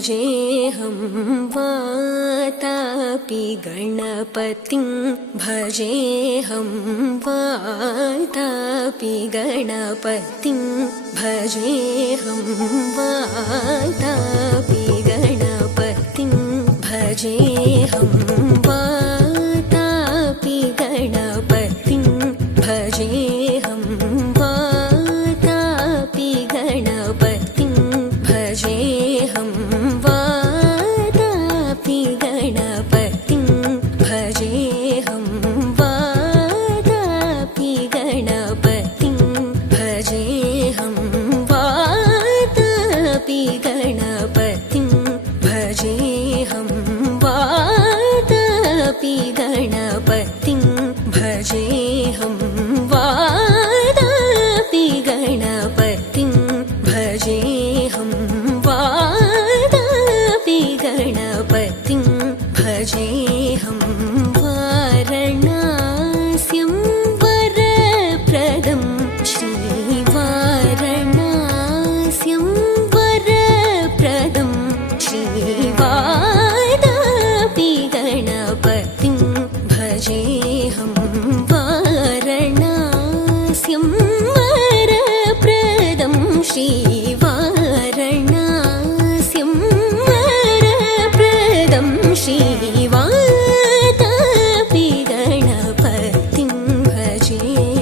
भजेऽहं वातापि गणपतिं भजेऽहं वातापि गणपतिं भजेऽहं वातापि गणपतिं भजेऽहं वातापि गणपतिं भजेऽहं वातापि गणपतिं भजेऽहं वातापि गणपतिं भजेऽहं वातापि गणपतिं भजेऽहं वातापि गणपतिं भजेऽहं वातापि गणपतिं भजेऽहं वातापि गणपतिं भजेऽहं वातापि गणपतिं भजेऽहं वारणास्यं वरप्रदं श्रीवारणास्यं वरप्रदं श्रीवातापि गणपतिं भजेऽहं वारणास्यं वरप्रदं श्रीवारणास्यं वरप्रदं श्रीवातापि गणपतिं भजेऽहम्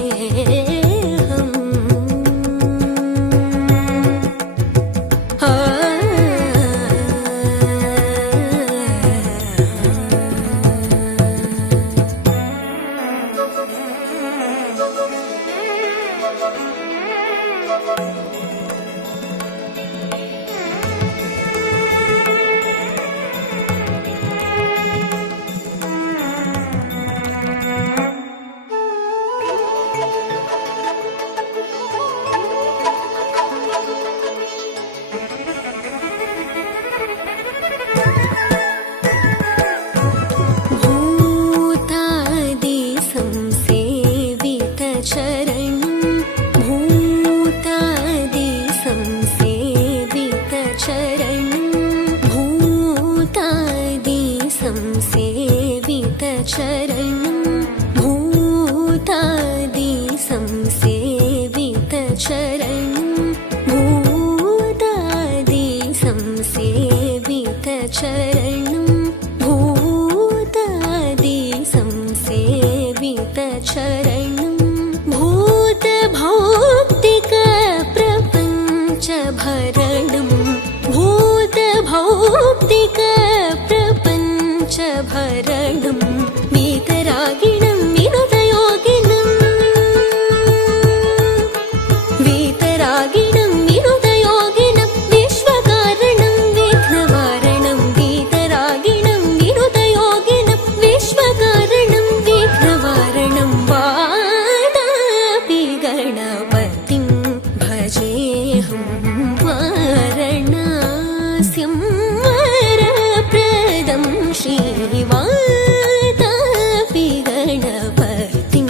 भरणं वीतरागिणं विनुतयोगिनं वीतरागिणं विनुतयोगिनं विश्वकारणं विघ्नवारणं वीतरागिणं विनुतयोगिनं विश्वकारणं विघ्नवारणं वातापि गणपतिं भजेऽहं वारणास्यं वरप्रदं श्रीवातापि गणपतिं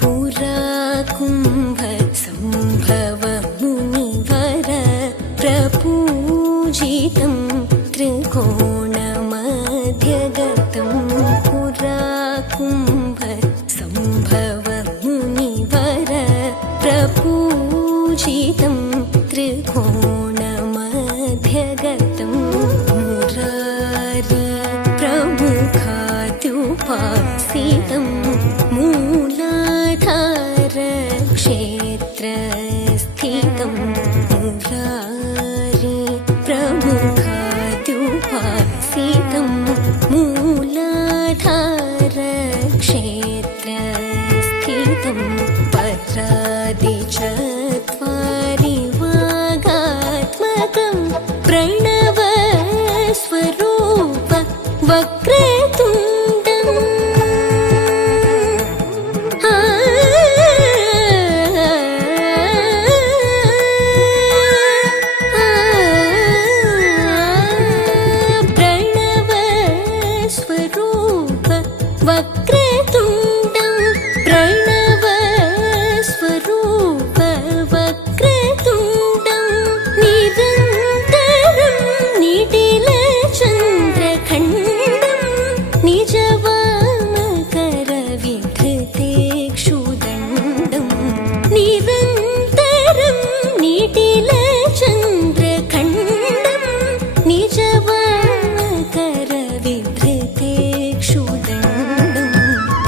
पुरा कुम्भ सम्भव मुनिवर प्रपूजितं त्रिकोणमध्यगतं पुरा कुम्भ सम्भव मुनिवर प्रपूजितं त्रिकोणमध्यगतं मुरारी प्रमुखाद्युपासितं क्षेत्रस्थितं मुरारी प्रमुखाद्युपासितं मूलाधारक्षेत्रस्थितं నీలచంద్రఖండం నిజవాకరవిధృతే క్షుదండం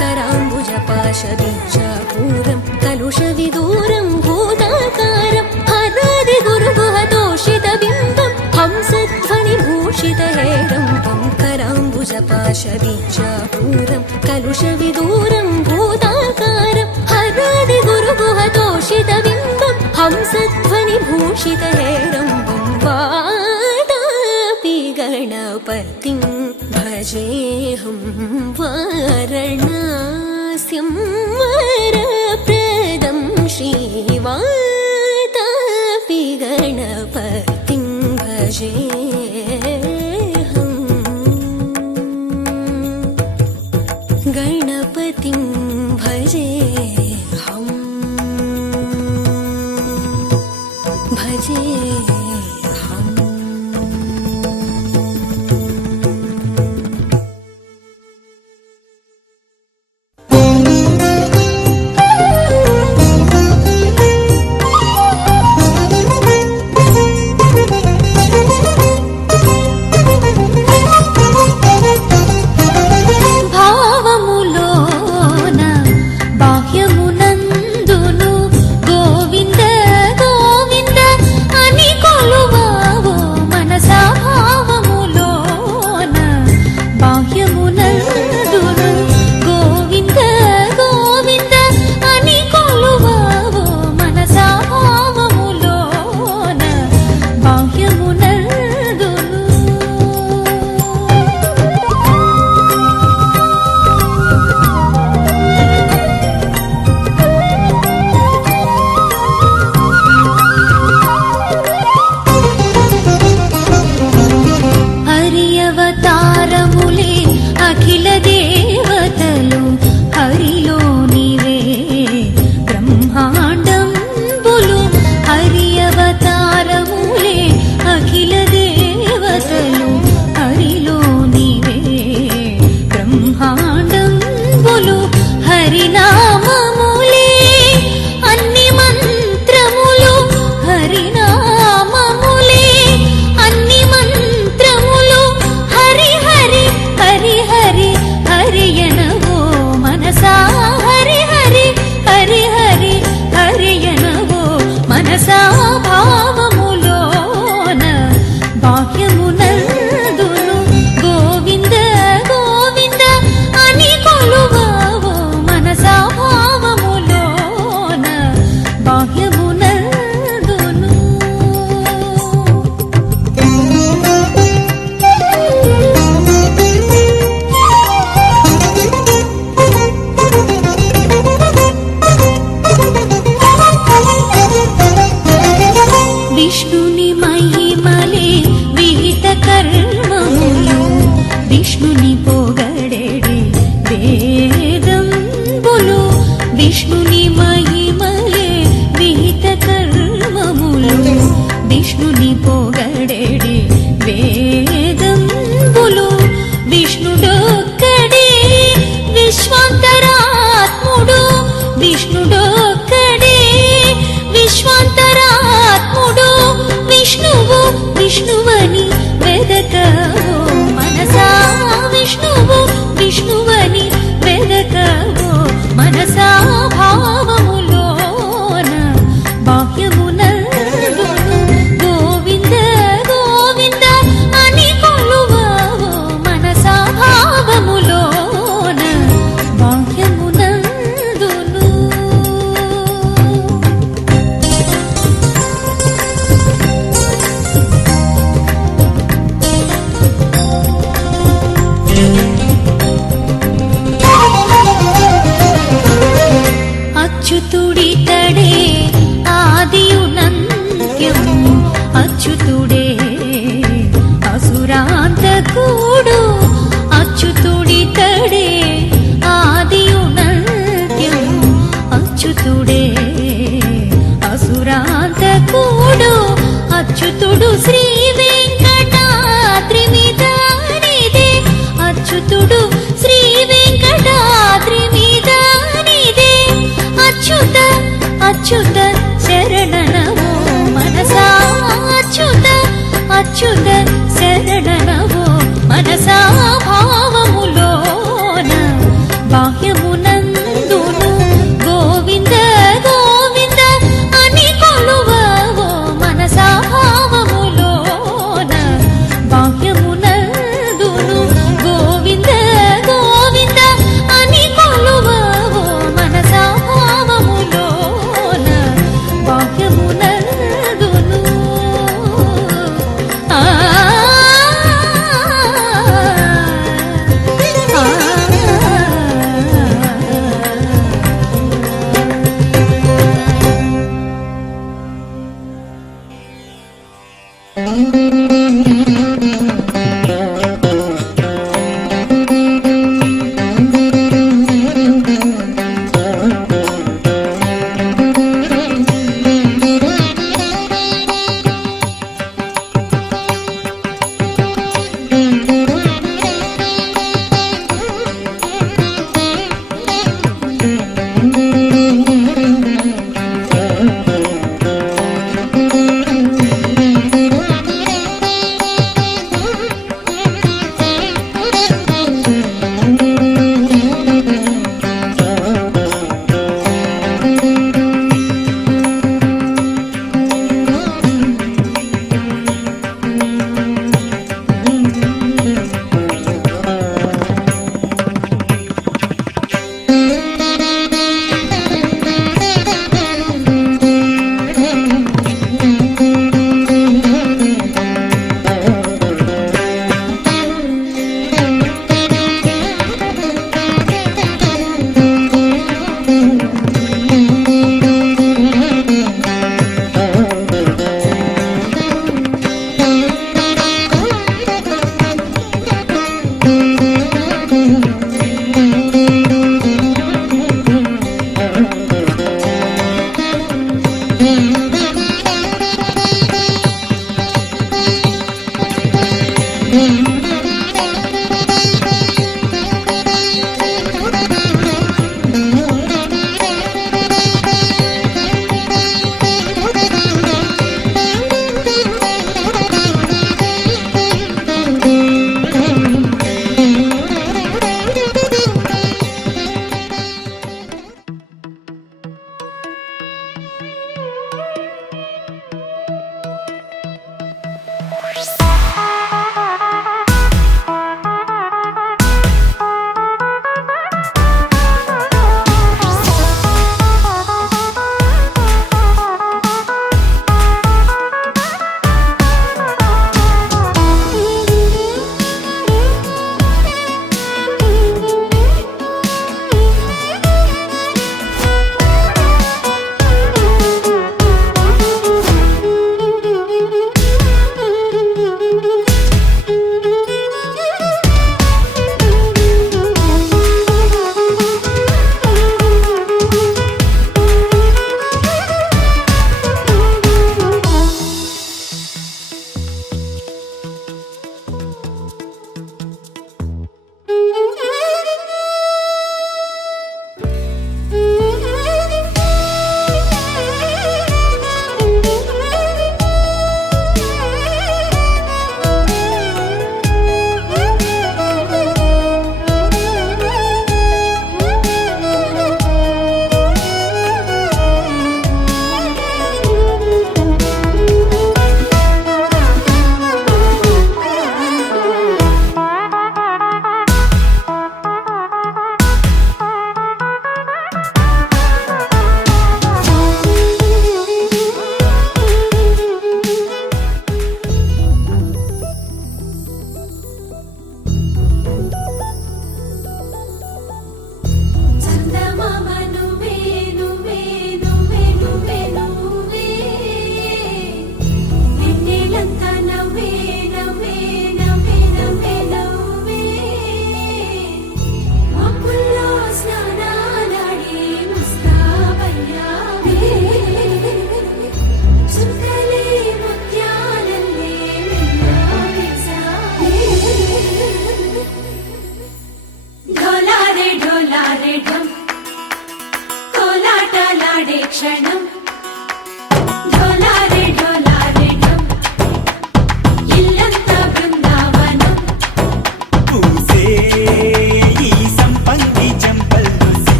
कराम्बुजपाशबीजापूरं कलुषविदूरं भूताकारं हरादिगुरुगुहतोषितबिम्बं हंसध्वनिभूषितहेरम्बं कराम्बुजपाशबीजापूरं कलुषविदूरं भूताकारं हरादिगुरुगुहतोषितबिम्बं हंसध्वनिभूषितहेरम्बं वातापि गणपतिं भजेऽहं वारणास्यं वरप्रदं श्रीवातापि गणपतिं भजेऽहं गणपतिं भजेऽहं अच्युत शरणनमो मनसा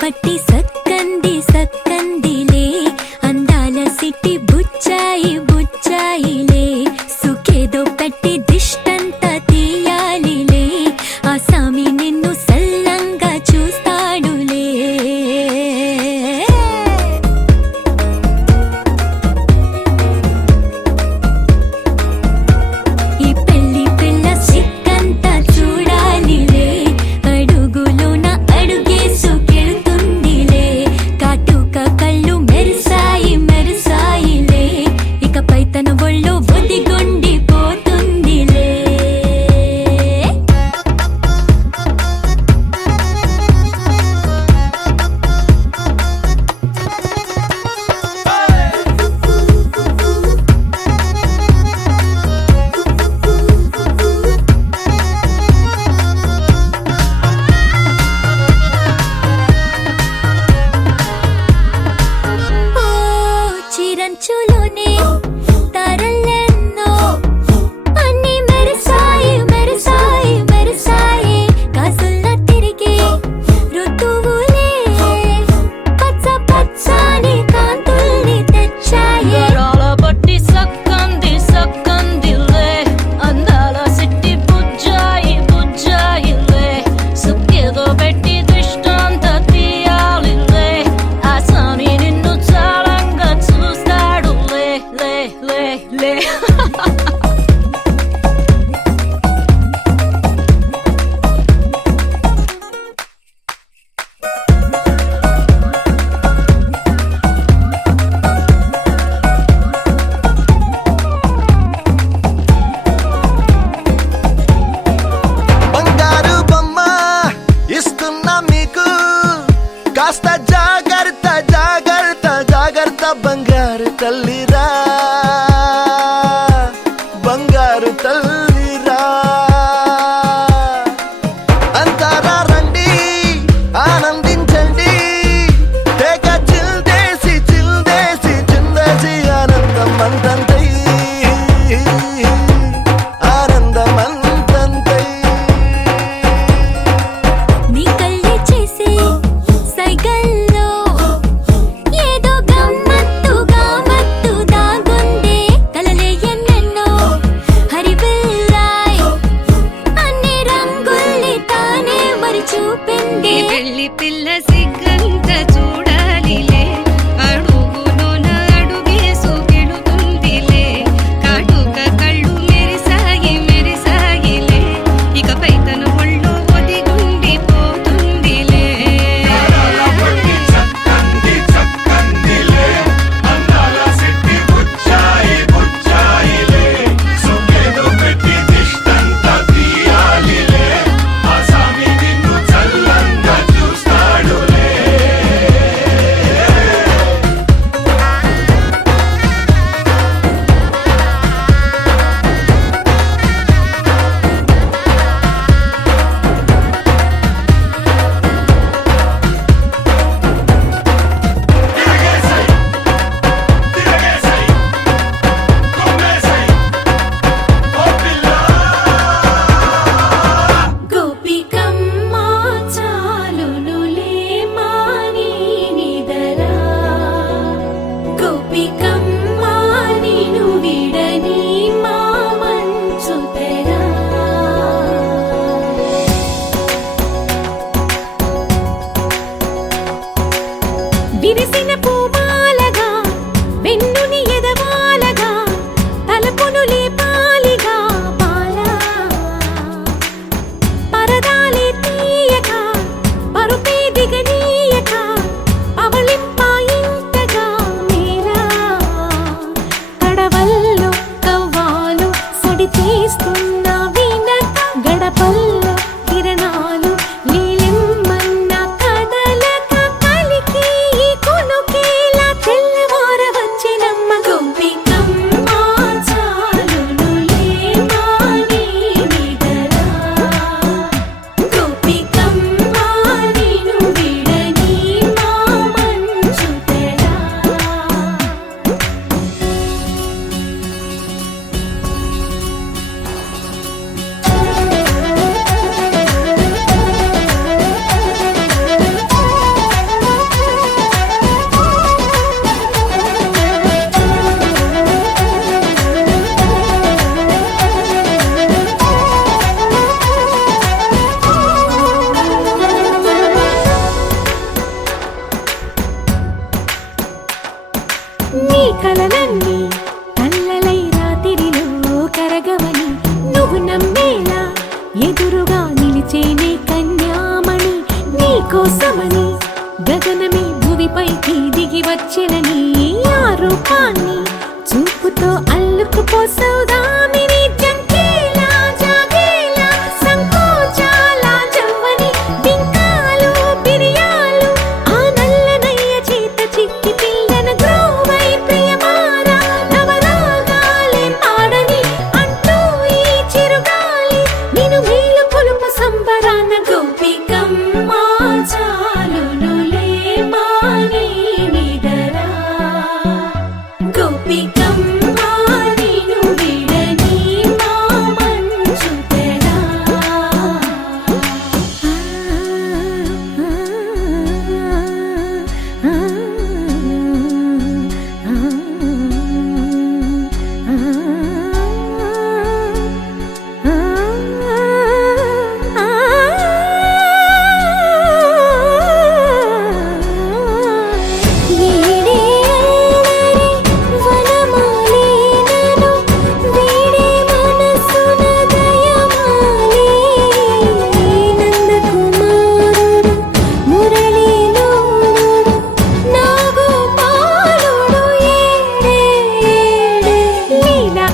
పట్టి సక్కంది సక్కందిలే అందాల సిట్టి బుచ్చాయి బుచ్చాయిలే సుఖేదో పెట్టి దిష్టంతా తీయాలిలే ఆ సామి నిన్ను సల్లంగా చూస్తాడులే ఈ పెళ్లి పిల్ల సిక్కంతా చూడాలిలే అడుగులోన అడుగేసుకెళ్తుందిలే కాటుక కళ్ళు మెరిసాయి మెరిసాయిలే ఇకపై తన ఒళ్ళు ఒదిగొండిపోతుందిలే ఓ చిరంచులోనే తారలెన్నో అన్ని మెరిసాయి మెరిసాయి మెరిసాయి కాసుల్లా తిరిగే ఋతువులే పచ్చ పచ్చని కాంతుల్ని తెచ్చాయి గరాల పట్టి సక్కంది సక్కందిలే అందాల సిట్టి బుజ్జాయి బుజ్జాయిలే సుక్కేదో పెట్టి దిష్టంత తీయాలిలే ఆ స్వామి నిన్ను చాలంగా చూస్తాడులే లే లే లే బంగారు బొమ్మ ఇస్తున్నా మీకు కాస్త జాగ్రత్త జాగ్రత్త జాగ్రత్త బంగారు తల్లిరా బంగారు తల్లిరా అంతారా రండి ఆనందించండి తెగ చిల్దేసి చిల్దేసి చిందేసి ఆనందం అంతంతై ఆనందం అంతంతై నీ కళ్ళే చేసే సైగల్లో ఏదో గమ్మత్తుగా మత్తు దాగుందే కలలే ఎన్నెన్నో హరివిల్లాయ్ అన్ని రంగుల్ని తానే మరి చూపింది పెళ్లి పిల్ల సిగ్గంత చూడాలిలే అడుగులోన అడుగేసుకెళుతుందిలే కాటుక కళ్ళు మెరిసాయి మెరిసాయిలే ఇకపై తన ఒళ్ళు ఒదిగుండిపోతుందిలే చక్కంది చక్కందిలే అందాల సిట్టి బుచ్చాయి బుచ్చాయిలే సుఖేదో పెట్టి దిష్టంత తీయాలిలే ఆ సామి నిన్ను చల్లంగా చూస్తాడులే తిరగేసై తిరగేసై కొమ్మేసై ఓ పిల్ల గోపికమ్మ చాలునులే మాని నిదరా గోపికమ్మ నిను విడని మా మంచు తెరా విరిసిన పూమాలగా వెన్నుని ఎదవాలగా తలపును లేపాలిగా బాలా పరదాలే తీయక పరుపే దిగనీయక పవళింపాయింతగా మేరా కడవల్లో కవ్వాలు సడి చేస్తున్న వినక గడపల్లో కిరణాలు నీలిమ్మన్న కదలక కలికి ఈ కొనుక కోసమని గగనమే భూమిపైకి దిగి వచ్చినని ఆ రూపాన్ని చూపుతో అల్లుకుపోసౌదామిని జంకేలా జాగేలా సంకోచాల జవ్వని బింకాలు బిరియాలు ఆ నల్లనయ్య చేత చిక్కి పిల్లన గ్రోవై ప్రియమారా నవరాగాలే పాడని అంటూ ఈ చిరుగాలి నిన్ను మేలు కొలుపు సంబరాన గోపికమ్మ చాలునులే మాని నిదరా గోపికమ్మ నిన్ను విడని మా మంచు తెరా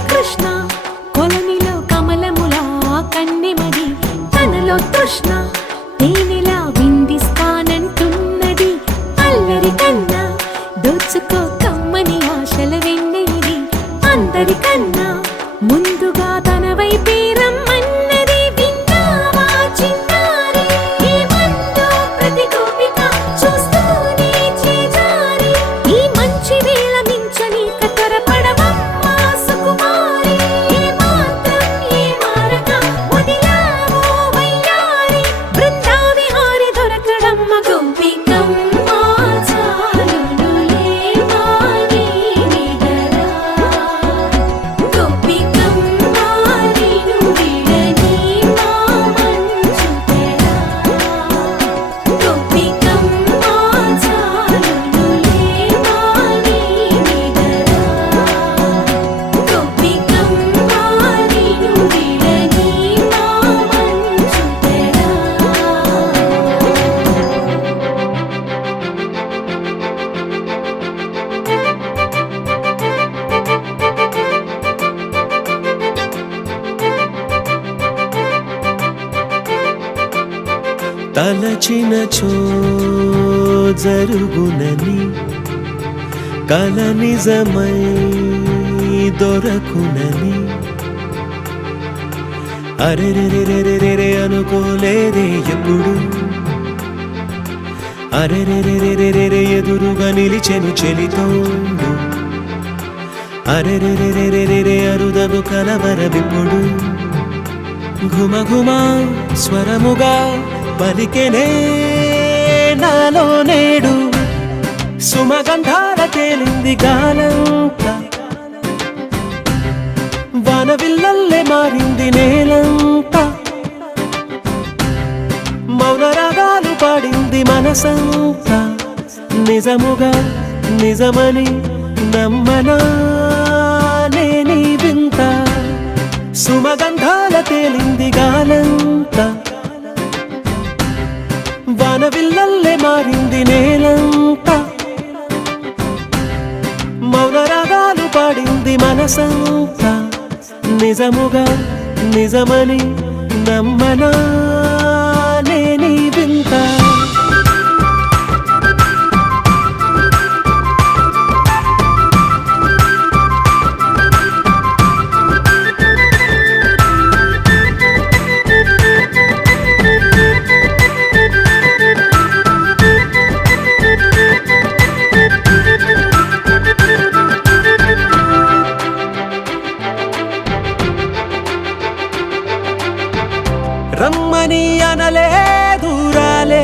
కృష్ణ కొలనిలో కమలములా కన్నెమది తనలో తృష్ణ తేనెలా విందిస్తానంటున్నది అల్లరి కన్నా దోచుకో కమ్మని ఆశల వెన్నెలిది అందరికన్నా ముందుగా తన వైపే రమ్మన్నది విన్నావా చిన్నారి ఏమందో ప్రతి గోపిక చూస్తూనే చేజారి ఈ మంచి వేళ మించని కతరపడవమ్మ సుకుమారి ఏ మాత్రం ఏ మారక వదిలావో వయ్యారి బృందావిహారి దొరకడమ్మ గోపికమ్మ చాలునులే మాని నిదరా గోపికమ్మ నిన్ను విడని మా మంచు తెరా గోపికమ్మ చాలునులే మాని నిదరా గోపికమ్మ నిన్ను విడని మా మంచు తెరా తలచినచో జరుగునని కల నిజమై దొరకునని అరెరెరెరెరెరె అనుకోలేదే ఎప్పుడు అరెరెరెరెరెరె ఎదురుగా నిలిచెను చెలితోడు అరెరెరెరెరెరె అరుదను కలవరవిప్పుడు ఘుమ ఘుమ స్వరముగా పలికెనే నాలో నేడు సుమగంధాల తేలింది గాలంతా వానవిల్లల్లే మారింది నేలంతా మౌన రాగాలు పాడింది మనసంతా నిజముగా నిజమని నమ్మనా నేనీ వింత సుమగంధాల తేలింది గాలంతా వానవిల్లల్లే మారింది నేలంతా మౌన రాగాలు పాడింది మనసంతా నిజముగా నిజమని నమ్మనా నేనీ వింత రమ్మని అనలేదు రాలేదనుకోలేదు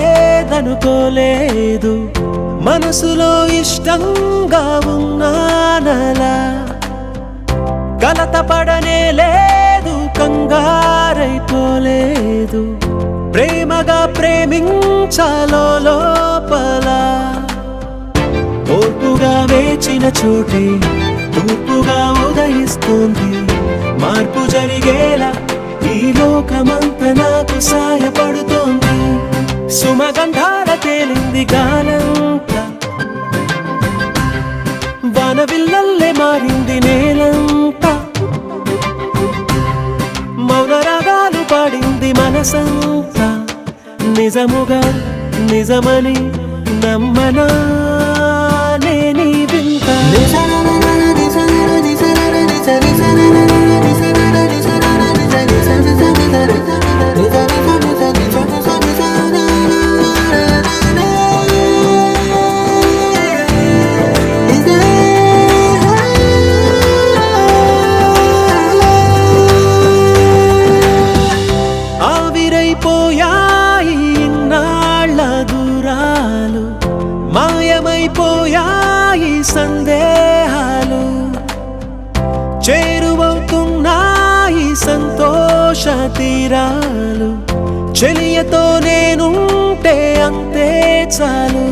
మనసులో ఇష్టంగా ఉన్నానలా కలత పడనే లేదు కంగారైపోలేదు ప్రేమగా ప్రేమించాలో లోపల ఓర్పుగా వేచిన చోటే తూర్పుగా ఉదయిస్తుంది మార్పు జరిగేలా ఈ లోకమంతా నాకు సాయపడుతోంది సుమగంధాల తేలింది గాలంతా వానవిల్లల్లే మారింది నేలంతా మౌన రాగాలు పాడింది మనసంతా నిజముగా నిజమని నమ్మనా నేనీ వింత ఆవిరైపోయాయి ఇన్నాళ్ళ దూరాలు మాయమైపోయాయి సందేహాలు చేరువవుతున్నాయి సంతోష తీరాలు చెలియతో నేనుంటే అంతే చాలు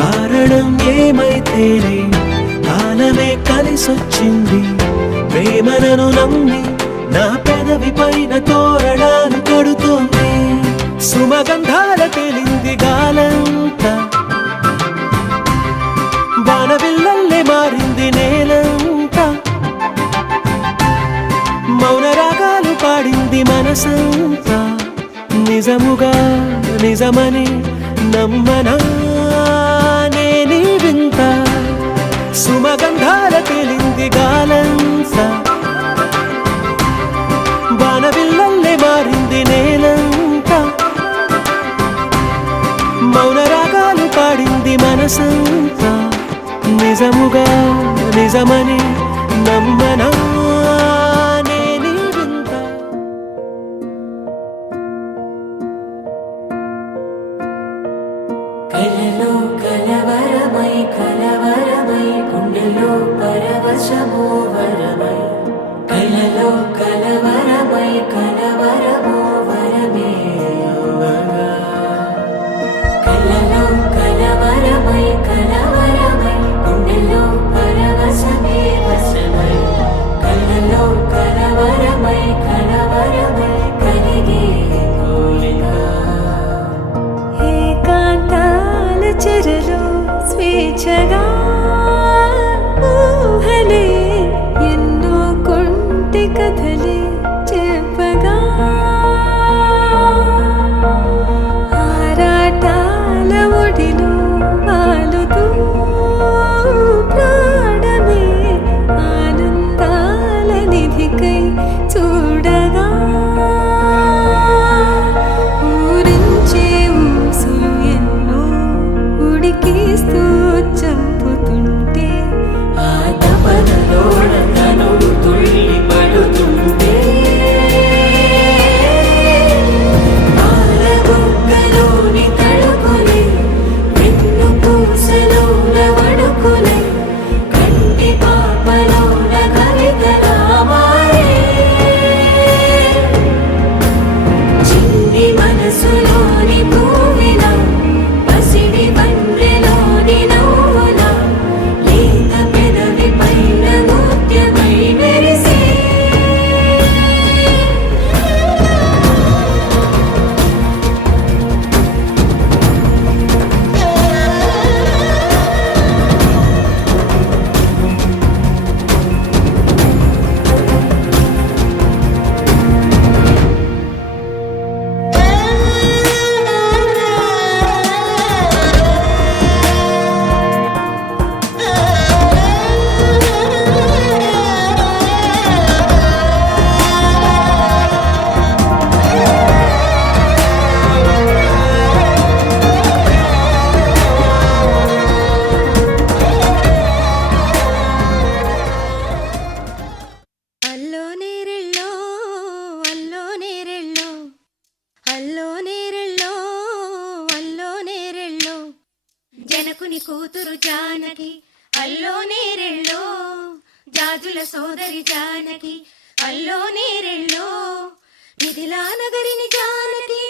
కారణం ఏమైతేనే కాలమే కలిసొచ్చింది ప్రేమనను నమ్మి నా పెదవి పైన తోరణాలు కడుతోంది సుమగంధాల తేలింది గాలంతా వానవిల్లల్లే మారింది నేలంతా మౌన రాగాలు పాడింది మనసంతా నిజముగా నిజమని నమ్మనా నేనీ వింత సుమగంధాల తేలింది గాలంతా వానవిల్లల్లే మారింది నేలంతా మౌన రాగాలు పాడింది మనసంతా నిజముగా నిజమని నమ్మనా నేనీ వింత కలలో కలవరమై కలవరమై గుండెలో పరవశమో వరమై కలలో కలవరమై కలవరమో వరమే యువగా కలలో కలవరమై కలవరమై గుండెలో పరవశమే వశమై కలలో కలవరమై కలవరమై కలిగే కోరిక ఏకాంతాల చెరలో స్వేచ్ఛగా ఊహలే ఎన్నో కొంటె కథలే చెప్పగా ఆరాటాల ఒడిలో వాలుతూ ప్రాణమే ఆనందాల నిధికై చూడగా ఊరించే ఊసులు ఎన్నో ఉడికిస్తూ చంపుతుంటే ఆ తపనలోన తనువు తుళ్ళి పడుతుంటే పాలబుగ్గలోని తడుకులే వెన్ను పూసలోన వడుకులే కంటి పాపలోన కవితలా మారే చిన్ని మనసులోని పూవిలా పసిడి బండ్రెలోని నవ్వులా లేత పెదవి పైన ముత్యమై మెరిసే అల్లో నేరెళ్ళో అల్లో నేరెళ్ళో అల్లో నేరెళ్ళో అల్లో నేరెళ్ళో జనకుని కూతురు జానకి అల్లో నేరెళ్ళో జాజుల సోదరి జానకి అల్లో నేరెళ్ళో మిథిలా నగరిని జానకి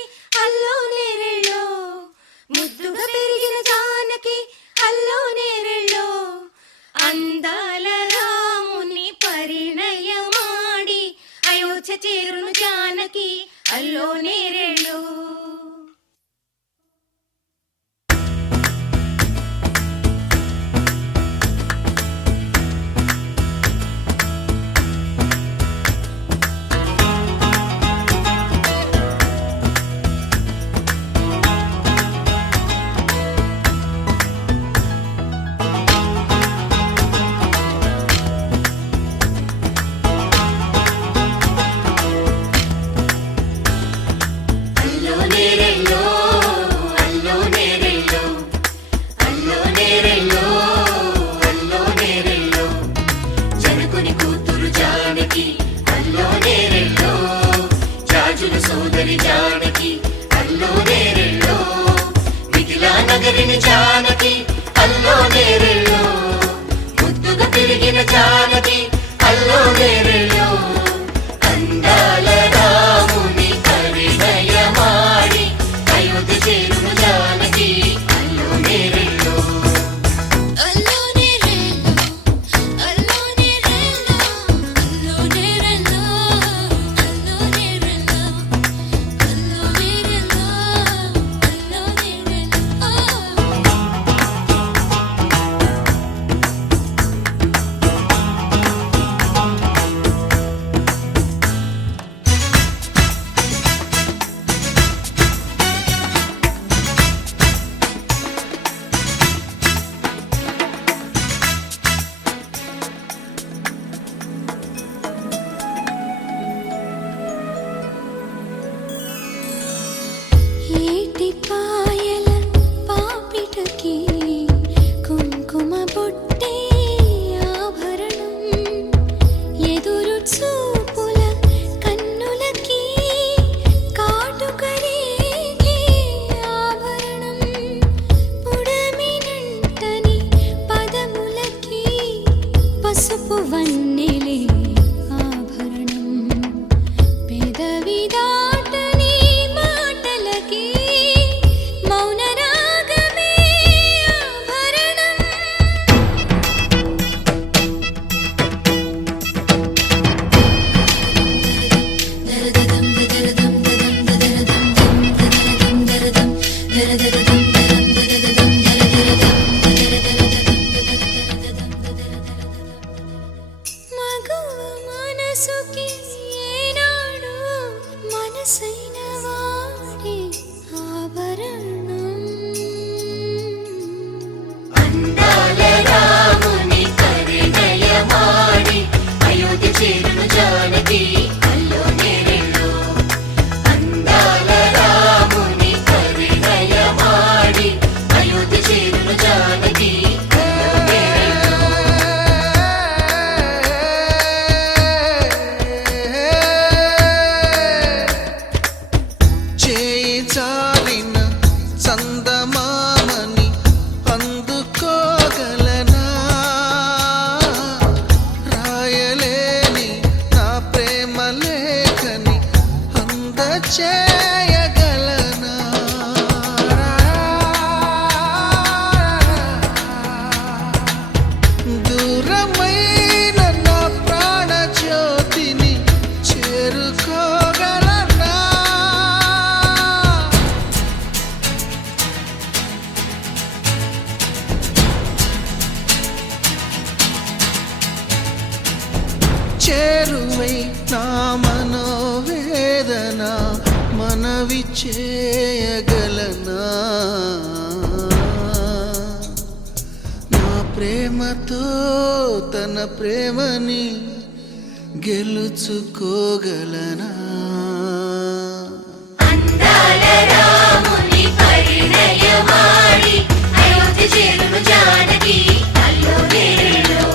అల్లో నేరెళ్ళో ముద్దుగా పెరిగిన జానకి అల్లో నేరెళ్ళో అందాల రాముని పరిణయమాడి అయోధ్య చేరును జానకి అల్లో నేరెళ్ళో మగవ మనసుకి ఏనాడు మనసైన వాడి ఆభరణం అందాల రాముని పరిణయమాడి అయోధ్య చేరును జానకి అల్లో నేరెళ్ళో అందాల రాముని పరిణయమాడి అయోధ్య చేరును జానకి అల్లో నేరెళ్ళో చేయి చాలిన చందమామని అందుకోగలనా రాయలేని నా ప్రేమ లేఖని అందచేయగలనా దూరమైన నా ప్రాణ జ్యోతిని చేరుకోగలనా చేరువై నా మనోవేదన మనవి చేయగలనా నా ప్రేమతో తన ప్రేమని గెలుచుకోగలనా అందాల రాముని పరిణయమాడి అయోధ్య చేరును జానకి అల్లో నేరెళ్ళో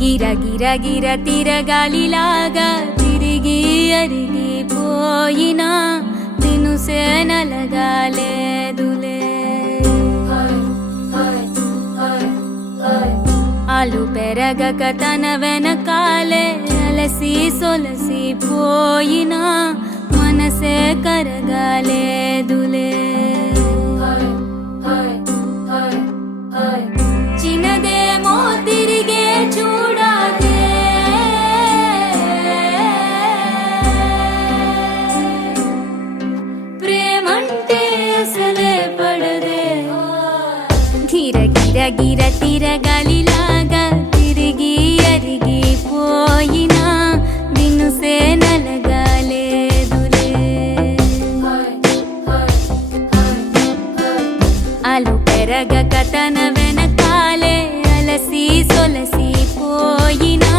గిర గిర గిర తిరగాలిలాగా తిరిగి అరిగిపోయినా దినుసే నలగాలేదులే ఆలు పెరగక తన వెనకాలే అలసి సొలసి పోయినా మనసే కరగాలేదులే చిన్నదేమో తిరిగే చూడాదే ప్రేమంటే అసలే పడదే గిర గిర గిర తిరగాలిలాగా తిరిగి అరిగిపోయినా దినుసే నలగాలేదులే ఆలు పెరగక తన వెనకాలే అలసి సొలసి పోయినా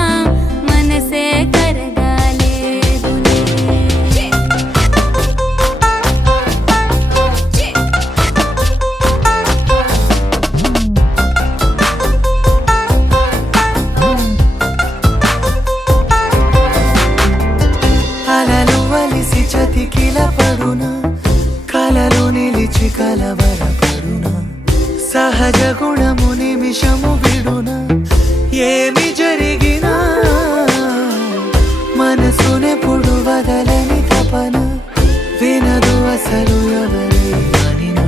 మనసే కరగాలేదులే అలలు వలిసి చతికిల పడునా కలలు నిలిచి కలవరపడునా సహజ గుణము నిమిషము విడునా ఏమి జరిగినా మనసునెప్పుడు వదలని తపన వినదు అసలు ఎవరి అనినా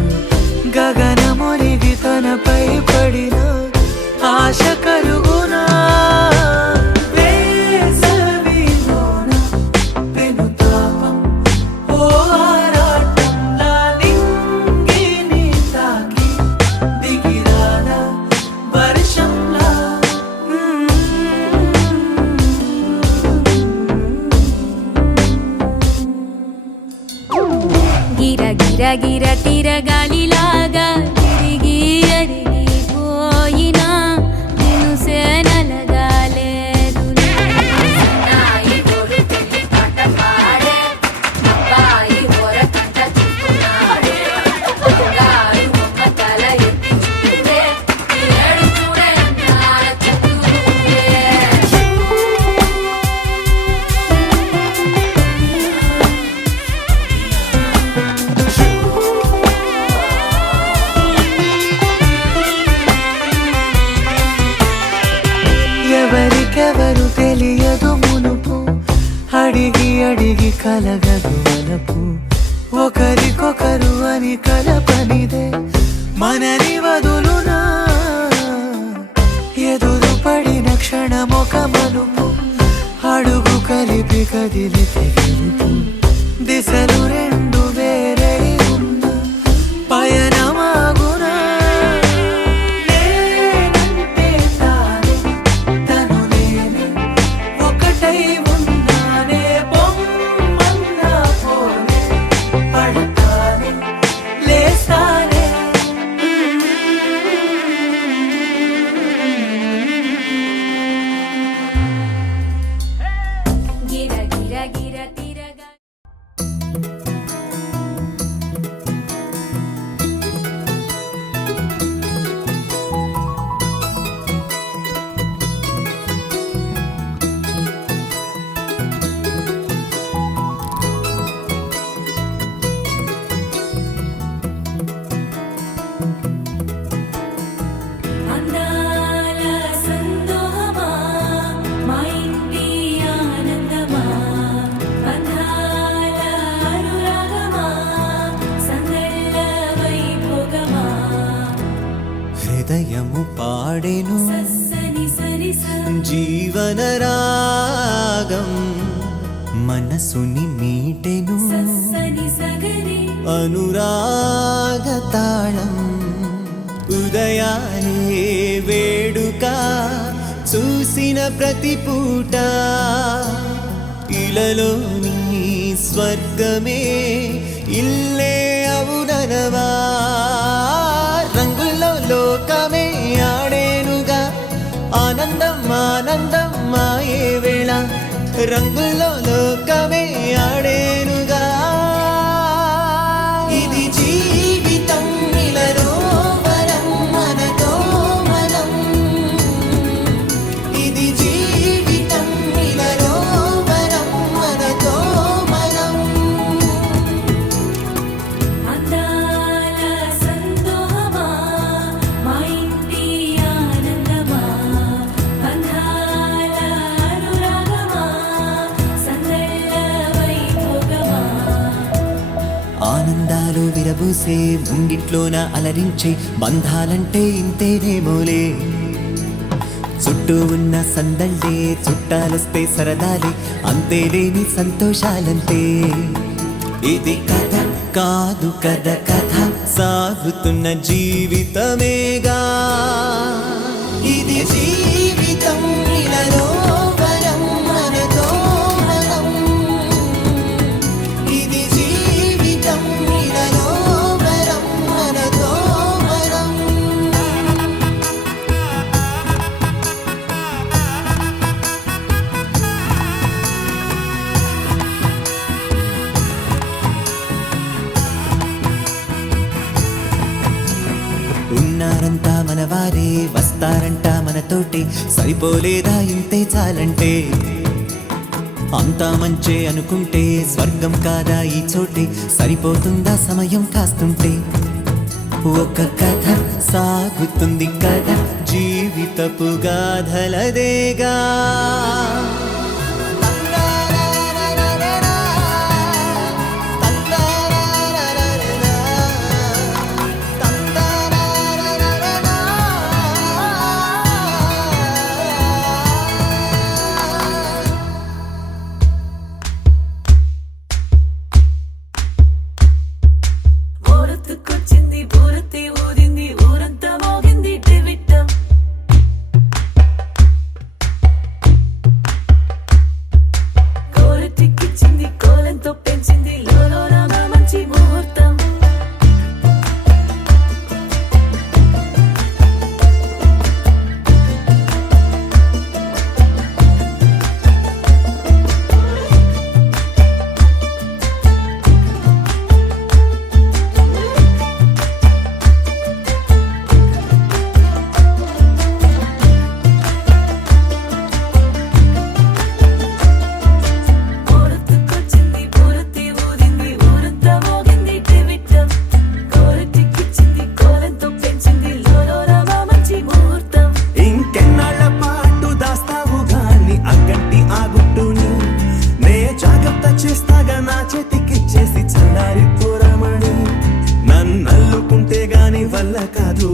గగనమునిగి తనపై పడిన ఆశ కలుగునా వేసవిలోన పెనుతాపం ఓ ఆరాటంలా నింగిని తాకి దిగిరాదా వర్షంలా గిర గిర గిర తిరగాలిలాగా తిరిగి అరిగిపోయినా దినుసే నలగాలేదు నాయి తోడు పెళ్లి పాట పాడే అబ్బాయి ఓరకంట చూస్తున్నాడే గారు ఒక్క తల ఎత్తి చూడే ఏడు చూడే అన్నాల చుట్టూరే ఎవరికెవరు తెలియదు మునుపు అడిగి అడిగి కలగదు వలపు ఒకరికొకరు అని కలపనిదే మనని వదులునా ఎదురు పడిన క్షణమొక మలుపు అడుగు కలిపి కదిలితే గెలుపు దిశలు రెండు వేరే ఉన్న పయనమాగునా నేనంటే తానే తను నేనే ఒకటై ఉన్నానే బొమ్మన్నా పోనే పడతానే లేస్తానే గిర గిర గిర తిరగా అందాల సందోహమా మా ఇంటి ఆనందమా బంధాల అనురాగమా సందళ్ళ వైభోగమా హృదయము పాడెను సని సరి జీవన రాగం మనసుని మీటెను సని సగరి అనురాగ తాళం ఉదయాలే వేడుక చూసిన ప్రతి పూట ఇలలోని స్వర్గమే ఇల్లే అవుననవా రంగుల్లో లోకమే ఆడేనుగా ఆనందం ఆనందం మాయే వేళ రంగుల్లో లోకమే ఆడేనుగా ఇది జీవితం ఇలలో వరం మనతో మనం ఇది జీవితం ఇలలో వరం మనతో మనం అందాల సందోహమా మా ఇంటి ఆనందమా బంధాల అనురాగమా సందళ్ళ వైభోగమా ఆనందాలు విరబూసే ముంగిట్లోన అలరించే బంధాలంటే ఇంతేనేమోలే చుట్టూ ఉన్న సందళ్ళే చుట్టాలొస్తే సరదాలే అంతేలేని సంతోషాలంతే ఇది కథ కాదు కథ కథ సాగుతున్న జీవితమేగా ఇది జీవితం ఇలలో వరం మనతో మనం ఇది జీవితం ఇలలో వరం మనతో మనం ఉన్నారంతా మనవారే వస్తారంట మనతోటి సరిపోలేదా ఇంతే చాలంటే అంతా మంచే అనుకుంటే స్వర్గం కాదా ఈ చోటే సరిపోతుందా సమయం కాస్తుంటే ఒక కథ సాగుతుంది కథ జీవితపు గాథలదేగా ఊరొత్తుకొచ్చింది ఊరొత్తి ఊరింది ఊరంతా మోగింది డెవిట్టం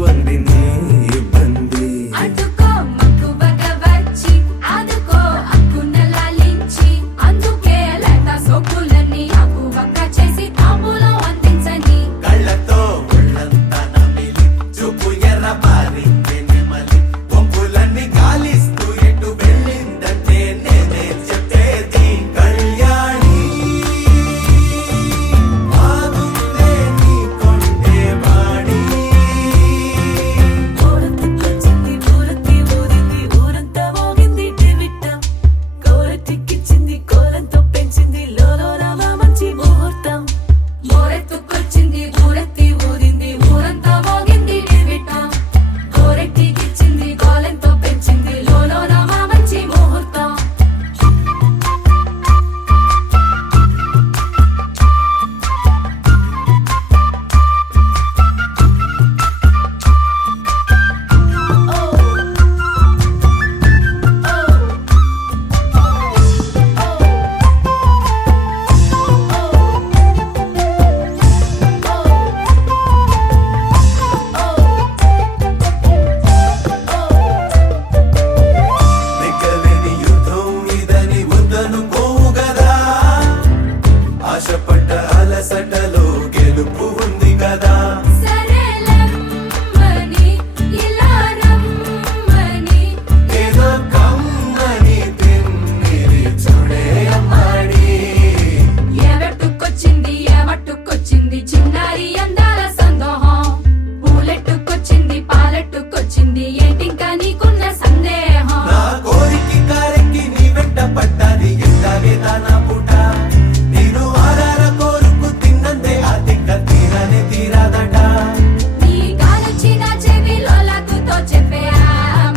అంది నీ ఇబ్బంది అడ్డుకో మక్కువగా వచ్చి ఆదుకో అక్కున లాలించి అందుకే లేత సోకులన్నీ అక్కువగా చేసి తాంబూలం అందించని కళ్ళతో ఒళ్ళంతా నమిలి చూపు ఎర్ర పారి నెమలి వంపులన్నీ గాలిస్తూ ఎటు వెళ్ళిందంటే నేనే చెప్పేది కళ్యాణి బాగుందే నీ కొండే వాడి ఊరొత్తుకొచ్చింది ఊరొత్తి ఊరింది ఊరంతా మోగింది టివిట్టం కోరటిక్కిచ్చింది కోలంతో పెంచింది లోలోన మంచి ముహూర్తం మోరెత్తుకొచ్చింది ఊరెత్తి ఊరింది ఊరంతా మోగింది టివిట్టం గోరెట్టికిచ్చింది గోలెంతో పెంచింది లోలోన మా మంచి ముహూర్తం దిక్కలేని యుద్ధం ఇదని వద్దనుకోవు గదా ఆశపడ్డ అలసటలో గెలుపు ఉంది కదా సరేలమ్మని ఇలా రమ్మని ఏదో కమ్మని తిమ్మిరి చూడే అమ్మాడి ఏవట్టుకొచ్చింది ఏవట్టుకొచ్చింది చిన్నారి అందాల సందోహం పూలెట్టుకొచ్చింది పాలెట్టుకొచ్చింది ఏంటింకా నీకున్న సందేహం నా కోరికి కారెక్కి నీ వెంట పడ్డాది ఎంతవేదా నా పుట నేను ఆరార కోరుకు తిన్నందే ఆ తిక్క తీరనే తీరాదట నీ గాలొచ్చిన చెవిలో లగ్గుతో చెప్పే ఆ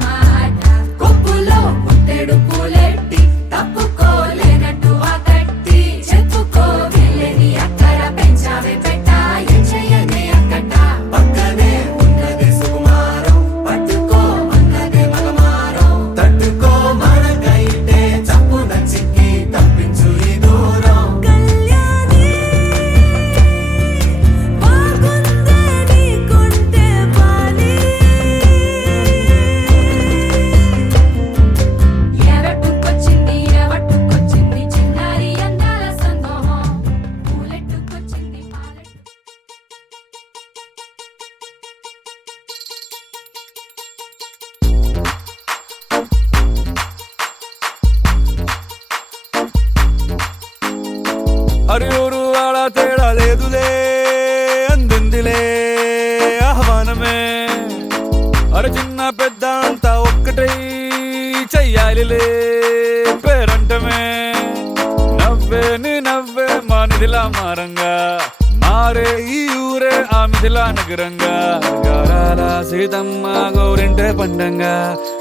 మాట కొప్పులో ముట్టెడు పూలెట్టి తప్పుకోలేనట్టు ఆ కట్టి చెప్పుకో వెళ్ళని అక్కర పెంచావే పెట్ట ఏం చెయ్యనే అక్కట పక్కనే ఉన్నది సుకుమారం పట్టుకో అన్నదే మగమారం తట్టుకో మనకైతే చప్పున చిక్కి తప్పించు ఈ దూరం కళ్యాణి బాగుందే నీ కొంటే బాలి ఏవట్టుకొచ్చింది ఏవట్టుకొచ్చింది చిన్నారి అందాల సందోహం పూలెట్టుకొచ్చింది పాలెట్టు అరే ఊరు ఆడ తేడా లేదులే అందిందిలే ఆహ్వానమే అరే చిన్న పెద్ద అంతా ఒక్కటై చెయ్యాలిలే పేరంటమే నవ్వే నీ నవ్వే మా నిధిలా మారంగా మారే ఈ ఊరే ఆ మిథిలా నగరంగా గారాల సీతమ్మ గౌరింటే పండంగా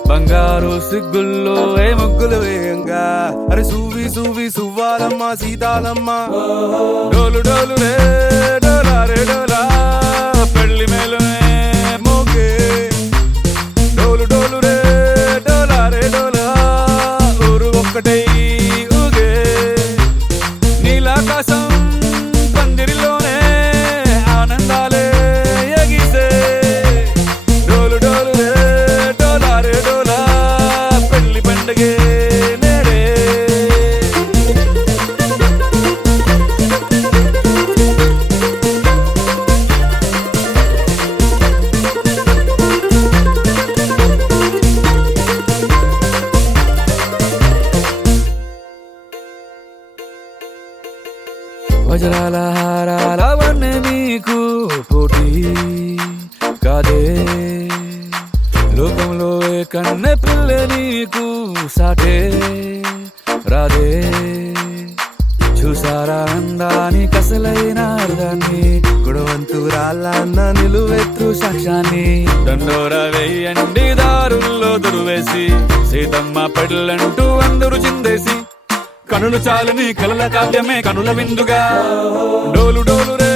బంగారు సిగ్గుల్లో ఏ ముగ్గులు వేయంగా అరే సూవి సూవి సువ్వాలమ్మ సీతాలమ్మ డోలు డోలు రే డోలా రే డోలా పెళ్లి మేలునే మోగే డోలు డోలు రే డోలా రే డోలా ఊరు ఒక్కటై ఊగే నీలాకాశం పందిరిలోనే ఆనందాలే ఎగిసే డోలు డోలు రే డోలా రే డోలా పెళ్లి పండగే నేడే వజ్రాల హారాల వన్నె నీకు పోటీ కాదే లోకంలో ఏ కన్నె పిల్ల నీకు సాటే రాదే చూసారా అందాని కసలైన అర్థాన్ని గుణవంతురాళ్ళ అన్న నిలువెత్తు సాక్ష్యాన్ని దండోర వేయండి దారుల్లో దురువేసి సీతమ్మ పెళ్ళంటూ అందరూ చిందేసి కనులు చాలని కలల కావ్యమే కనుల విందుగా డోలు డోలు రే